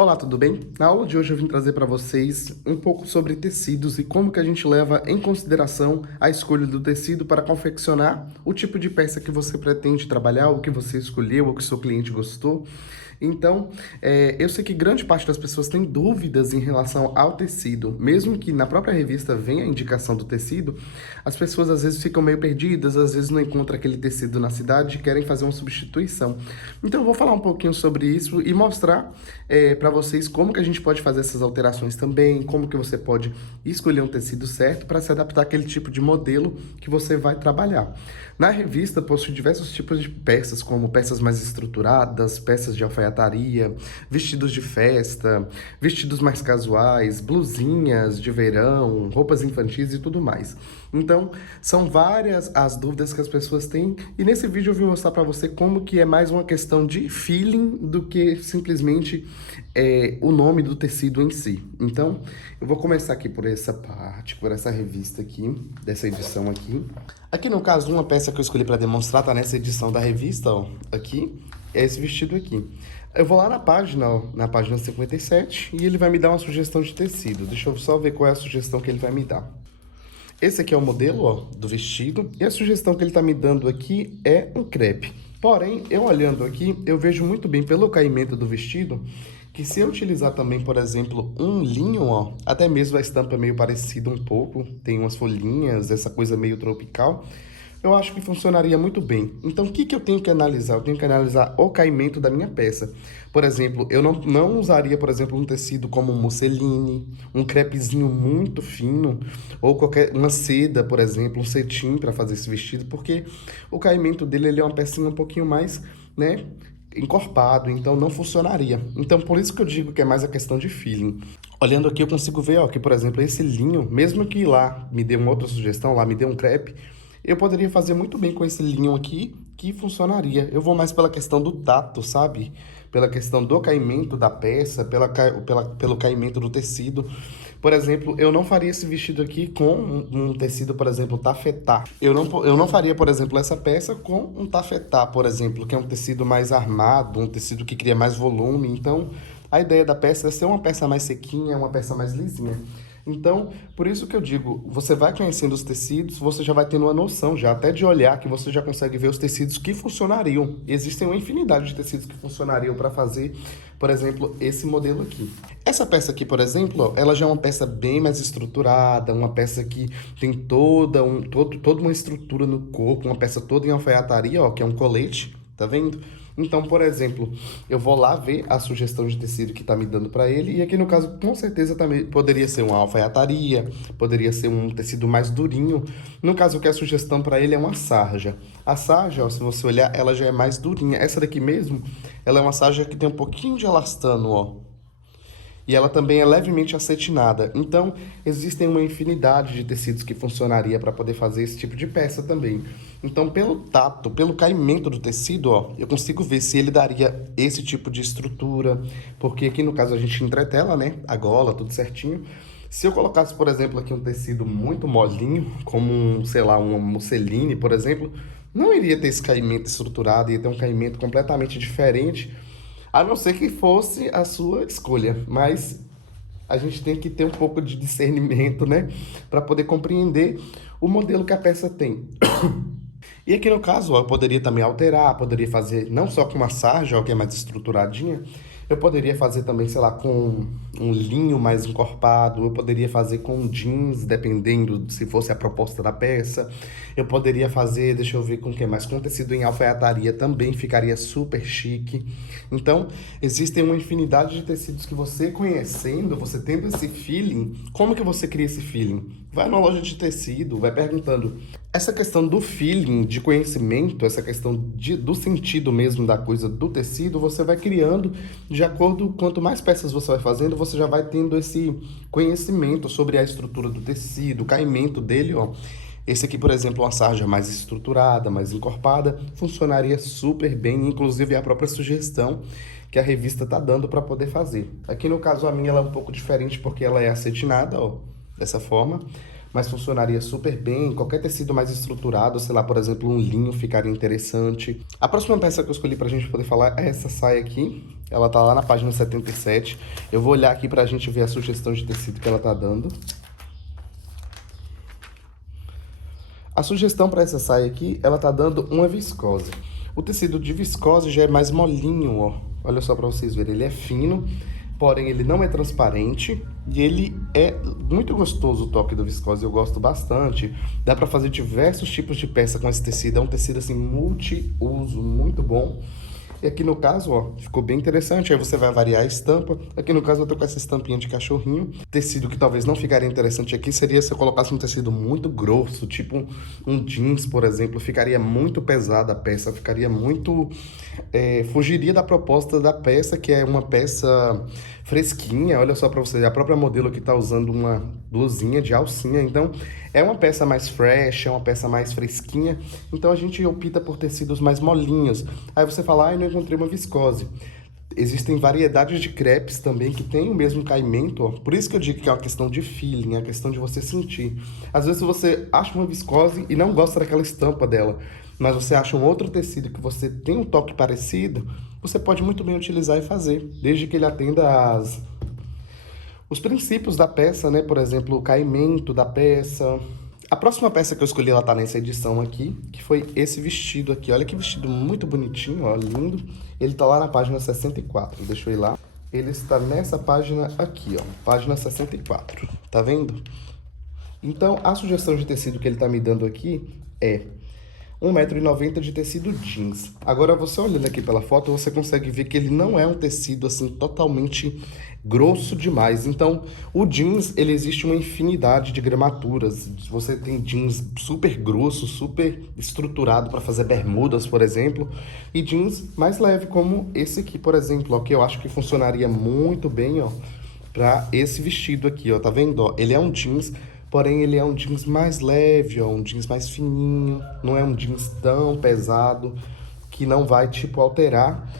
Olá, tudo bem? Na aula de hoje eu vim trazer para vocês um pouco sobre tecidos e como que a gente leva em consideração a escolha do tecido para confeccionar o tipo de peça que você pretende trabalhar, o que você escolheu, o que seu cliente gostou. Então, eu sei que grande parte das pessoas tem dúvidas em relação ao tecido. Mesmo que na própria revista venha a indicação do tecido, as pessoas às vezes ficam meio perdidas, às vezes não encontram aquele tecido na cidade e querem fazer uma substituição. Então, eu vou falar um pouquinho sobre isso e mostrar para vocês como que a gente pode fazer essas alterações também, como que você pode escolher um tecido certo para se adaptar àquele tipo de modelo que você vai trabalhar. Na revista possui diversos tipos de peças, como peças mais estruturadas, peças de alfaiataria, vestidos de festa, vestidos mais casuais, blusinhas de verão, roupas infantis e tudo mais. Então, são várias as dúvidas que as pessoas têm e nesse vídeo eu vim mostrar para você como que é mais uma questão de feeling do que simplesmente o nome do tecido em si. Então, eu vou começar aqui por essa parte, por essa revista aqui, dessa edição aqui. Aqui no caso, uma peça que eu escolhi para demonstrar tá nessa edição da revista, ó, aqui, é esse vestido aqui. Eu vou lá na página, ó, na página 57, e ele vai me dar uma sugestão de tecido. Deixa eu só ver qual é a sugestão que ele vai me dar. Esse aqui é o modelo, ó, do vestido, e a sugestão que ele tá me dando aqui é um crepe. Porém, eu olhando aqui, eu vejo muito bem pelo caimento do vestido, que se eu utilizar também, por exemplo, um linho, ó, até mesmo a estampa é meio parecida um pouco, tem umas folhinhas, essa coisa meio tropical, eu acho que funcionaria muito bem. Então, o que que eu tenho que analisar? Eu tenho que analisar o caimento da minha peça. Por exemplo, eu não usaria, por exemplo, um tecido como um musseline, um crepezinho muito fino, ou uma seda, por exemplo, um cetim para fazer esse vestido, porque o caimento dele ele é uma pecinha um pouquinho mais, né, encorpado, então não funcionaria. Então, por isso que eu digo que é mais a questão de feeling. Olhando aqui, eu consigo ver, ó, que, por exemplo, esse linho, mesmo que lá me dê uma outra sugestão, lá me dê um crepe, eu poderia fazer muito bem com esse linho aqui, que funcionaria. Eu vou mais pela questão do tato, sabe? Pela questão do caimento da peça, pelo caimento do tecido. Por exemplo, eu não faria esse vestido aqui com um tecido, por exemplo, tafetá. Eu não faria, por exemplo, essa peça com um tafetá, por exemplo, que é um tecido mais armado, um tecido que cria mais volume. Então, a ideia da peça é ser uma peça mais sequinha, uma peça mais lisinha. Então, por isso que eu digo, você vai conhecendo os tecidos, você já vai tendo uma noção já, até de olhar que você já consegue ver os tecidos que funcionariam. Existem uma infinidade de tecidos que funcionariam para fazer, por exemplo, esse modelo aqui. Essa peça aqui, por exemplo, ó, ela já é uma peça bem mais estruturada, uma peça que tem toda uma estrutura no corpo, uma peça toda em alfaiataria, ó, que é um colete, tá vendo? Então, por exemplo, eu vou lá ver a sugestão de tecido que tá me dando para ele, e aqui no caso, com certeza, também poderia ser uma alfaiataria, poderia ser um tecido mais durinho. No caso, que a sugestão para ele é uma sarja. A sarja, ó, se você olhar, ela já é mais durinha. Essa daqui mesmo, ela é uma sarja que tem um pouquinho de elastano, ó. E ela também é levemente acetinada. Então, existem uma infinidade de tecidos que funcionaria para poder fazer esse tipo de peça também. Então, pelo tato, pelo caimento do tecido, ó, eu consigo ver se ele daria esse tipo de estrutura, porque aqui no caso a gente entretela, né, a gola, tudo certinho. Se eu colocasse, por exemplo, aqui um tecido muito molinho, como sei lá, uma musseline, por exemplo, não iria ter esse caimento estruturado, ia ter um caimento completamente diferente, a não ser que fosse a sua escolha, mas a gente tem que ter um pouco de discernimento, né? Para poder compreender o modelo que a peça tem. E aqui no caso, ó, eu poderia também alterar, poderia fazer não só com uma sarja, ó, que é mais estruturadinha, eu poderia fazer também, sei lá, com um linho mais encorpado, eu poderia fazer com jeans, dependendo se fosse a proposta da peça. Eu poderia fazer, deixa eu ver com o que mais, com tecido em alfaiataria também ficaria super chique. Então, existem uma infinidade de tecidos que você conhecendo, você tendo esse feeling, como que você cria esse feeling? Vai numa loja de tecido, vai perguntando. Essa questão do feeling, de conhecimento, essa questão do sentido mesmo da coisa, do tecido, você vai criando de acordo, quanto mais peças você vai fazendo, você já vai tendo esse conhecimento sobre a estrutura do tecido, o caimento dele, ó. Esse aqui, por exemplo, uma sarja mais estruturada, mais encorpada, funcionaria super bem, inclusive é a própria sugestão que a revista tá dando para poder fazer. Aqui no caso a minha ela é um pouco diferente porque ela é acetinada, ó, dessa forma. mas funcionaria super bem. Qualquer tecido mais estruturado, sei lá, por exemplo, um linho ficaria interessante. A próxima peça que eu escolhi pra gente poder falar é essa saia aqui. Ela tá lá na página 77. Eu vou olhar aqui pra gente ver a sugestão de tecido que ela tá dando. A sugestão para essa saia aqui, ela tá dando uma viscose. O tecido de viscose já é mais molinho, ó. Olha só para vocês verem, ele é fino, porém ele não é transparente e ele é muito gostoso o toque do viscose, eu gosto bastante. Dá para fazer diversos tipos de peça com esse tecido, é um tecido assim multi-uso, muito bom. E aqui no caso, ó, ficou bem interessante. Aí você vai variar a estampa. Aqui no caso eu tô com essa estampinha de cachorrinho. Tecido que talvez não ficaria interessante aqui seria se eu colocasse um tecido muito grosso, tipo um jeans, por exemplo. Ficaria muito pesada a peça, ficaria muito... fugiria da proposta da peça, que é uma peça fresquinha. Olha só pra vocês, a própria modelo que tá usando uma blusinha de alcinha. Então, é uma peça mais fresh, é uma peça mais fresquinha. Então, a gente opta por tecidos mais molinhos. Aí você fala, ah, eu não encontrei uma viscose. Existem variedades de crepes também que tem o mesmo caimento, ó. Por isso que eu digo que é uma questão de feeling, é uma questão de você sentir. Às vezes você acha uma viscose e não gosta daquela estampa dela, mas você acha um outro tecido que você tem um toque parecido, você pode muito bem utilizar e fazer, desde que ele atenda os princípios da peça, né? Por exemplo, o caimento da peça. A próxima peça que eu escolhi, ela tá nessa edição aqui, que foi esse vestido aqui. Olha que vestido muito bonitinho, ó, lindo. Ele tá lá na página 64, deixa eu ir lá. Ele está nessa página aqui, ó, página 64, tá vendo? Então, a sugestão de tecido que ele tá me dando aqui é 1,90 m de tecido jeans. Agora, você olhando aqui pela foto, você consegue ver que ele não é um tecido, assim, totalmente grosso demais. Então, o jeans, ele existe uma infinidade de gramaturas. Você tem jeans super grosso, super estruturado para fazer bermudas, por exemplo, e jeans mais leve, como esse aqui, por exemplo, ó, que eu acho que funcionaria muito bem, ó, para esse vestido aqui, ó, tá vendo? Ó, ele é um jeans, porém ele é um jeans mais leve, ó, um jeans mais fininho, não é um jeans tão pesado, que não vai, tipo, alterar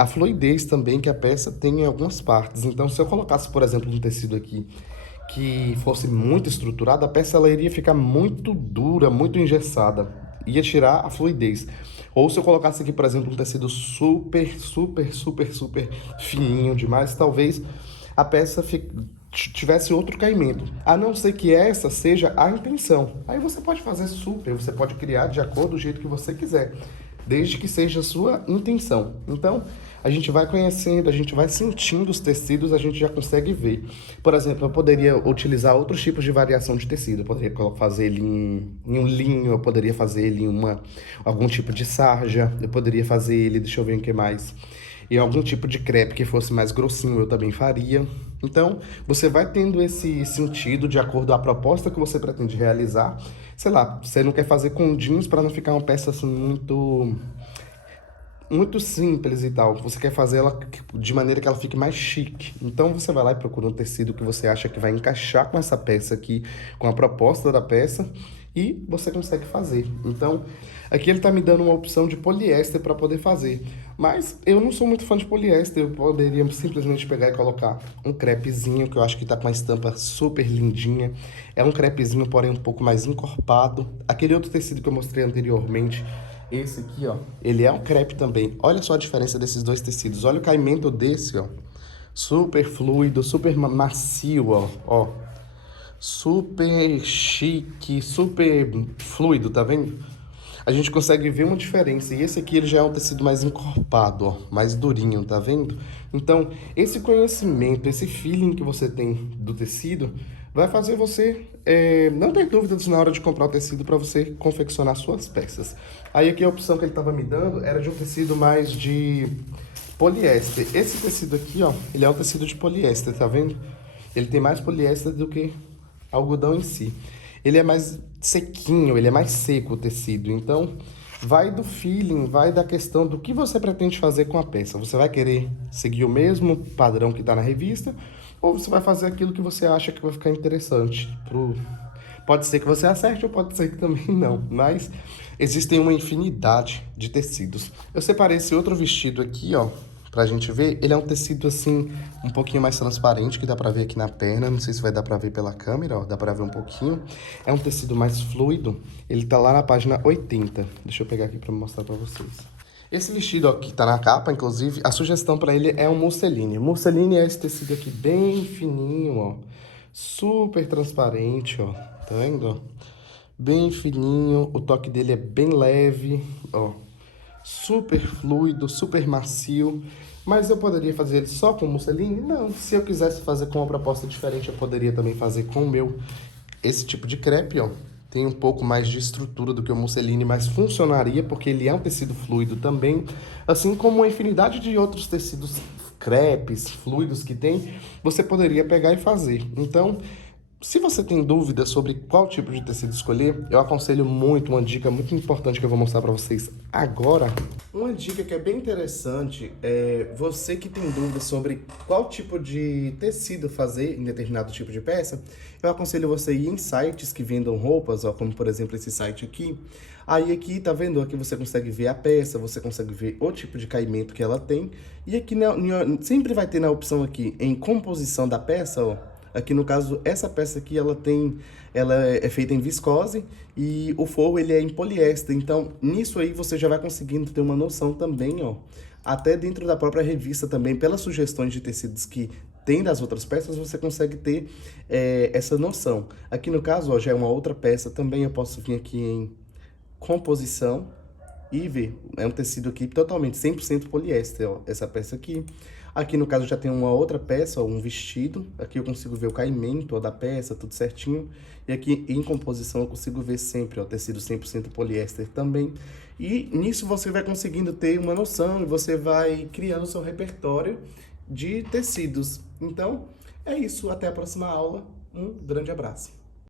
a fluidez também que a peça tem em algumas partes. Então, se eu colocasse, por exemplo, um tecido aqui que fosse muito estruturado, a peça ela iria ficar muito dura, muito engessada, ia tirar a fluidez. Ou se eu colocasse aqui, por exemplo, um tecido super fininho demais, talvez a peça tivesse outro caimento, a não ser que essa seja a intenção. Aí você pode fazer super, você pode criar de acordo do jeito que você quiser, desde que seja a sua intenção. Então, a gente vai conhecendo, a gente vai sentindo os tecidos, a gente já consegue ver. Por exemplo, eu poderia utilizar outros tipos de variação de tecido. Eu poderia fazer ele em um linho, eu poderia fazer ele em algum tipo de sarja, eu poderia fazer ele, deixa eu ver o que mais, em algum tipo de crepe que fosse mais grossinho, eu também faria. Então, você vai tendo esse sentido de acordo com a proposta que você pretende realizar. Sei lá, você não quer fazer com jeans para não ficar uma peça assim muito simples e tal. Você quer fazer ela de maneira que ela fique mais chique. Então você vai lá e procura um tecido que você acha que vai encaixar com essa peça aqui, com a proposta da peça, e você consegue fazer. Então, aqui ele tá me dando uma opção de poliéster para poder fazer. Mas eu não sou muito fã de poliéster, eu poderia simplesmente pegar e colocar um crepezinho, que eu acho que tá com uma estampa super lindinha. É um crepezinho, porém um pouco mais encorpado. Aquele outro tecido que eu mostrei anteriormente, esse aqui, ó, ele é um crepe também. Olha só a diferença desses dois tecidos. Olha o caimento desse, ó. Super fluido, super macio, ó. Super chique, super fluido, tá vendo? A gente consegue ver uma diferença. E esse aqui, ele já é um tecido mais encorpado, ó, mais durinho, tá vendo? Então, esse conhecimento, esse feeling que você tem do tecido, vai fazer você não ter dúvidas na hora de comprar o tecido para você confeccionar suas peças. Aí aqui a opção que ele estava me dando era de um tecido mais de poliéster. Esse tecido aqui, ó, ele é um tecido de poliéster, tá vendo? Ele tem mais poliéster do que algodão em si. Ele é mais sequinho, ele é mais seco o tecido. Então, vai do feeling, vai da questão do que você pretende fazer com a peça. Você vai querer seguir o mesmo padrão que está na revista, ou você vai fazer aquilo que você acha que vai ficar interessante. Pode ser que você acerte ou pode ser que também não, mas existem uma infinidade de tecidos. Eu separei esse outro vestido aqui, ó, pra gente ver, ele é um tecido assim, um pouquinho mais transparente, que dá pra ver aqui na perna, não sei se vai dar pra ver pela câmera, ó, dá pra ver um pouquinho. É um tecido mais fluido, ele tá lá na página 80. Deixa eu pegar aqui pra mostrar pra vocês. Esse vestido ó, que tá na capa, inclusive, a sugestão pra ele é um musseline. Musseline é esse tecido aqui bem fininho, ó, super transparente, ó, tá vendo, ó? Bem fininho, o toque dele é bem leve, ó. Super fluido, super macio. Mas eu poderia fazer ele só com musseline? Não. Se eu quisesse fazer com uma proposta diferente, eu poderia também fazer com o meu. Esse tipo de crepe, ó, tem um pouco mais de estrutura do que o musseline, mas funcionaria porque ele é um tecido fluido também. Assim como uma infinidade de outros tecidos crepes, fluidos que tem, você poderia pegar e fazer. Então, se você tem dúvida sobre qual tipo de tecido escolher, eu aconselho muito uma dica muito importante que eu vou mostrar para vocês agora. Uma dica que é bem interessante é você que tem dúvida sobre qual tipo de tecido fazer em determinado tipo de peça, eu aconselho você ir em sites que vendam roupas, ó, como por exemplo esse site aqui. Aí aqui, tá vendo? Aqui você consegue ver a peça, você consegue ver o tipo de caimento que ela tem. E aqui sempre vai ter na opção aqui em composição da peça, ó. Aqui no caso, essa peça aqui, ela é feita em viscose e o forro ele é em poliéster. Então, nisso aí você já vai conseguindo ter uma noção também, ó. Até dentro da própria revista também, pelas sugestões de tecidos que tem das outras peças, você consegue ter essa noção. Aqui no caso, ó, já é uma outra peça também, eu posso vir aqui em composição e ver. É um tecido aqui totalmente 100% poliéster, ó, essa peça aqui. Aqui no caso já tem uma outra peça, ó, um vestido. Aqui eu consigo ver o caimento ó, da peça, tudo certinho. E aqui em composição eu consigo ver sempre, ó, tecido 100% poliéster também. E nisso você vai conseguindo ter uma noção e você vai criando o seu repertório de tecidos. Então, é isso. Até a próxima aula. Um grande abraço.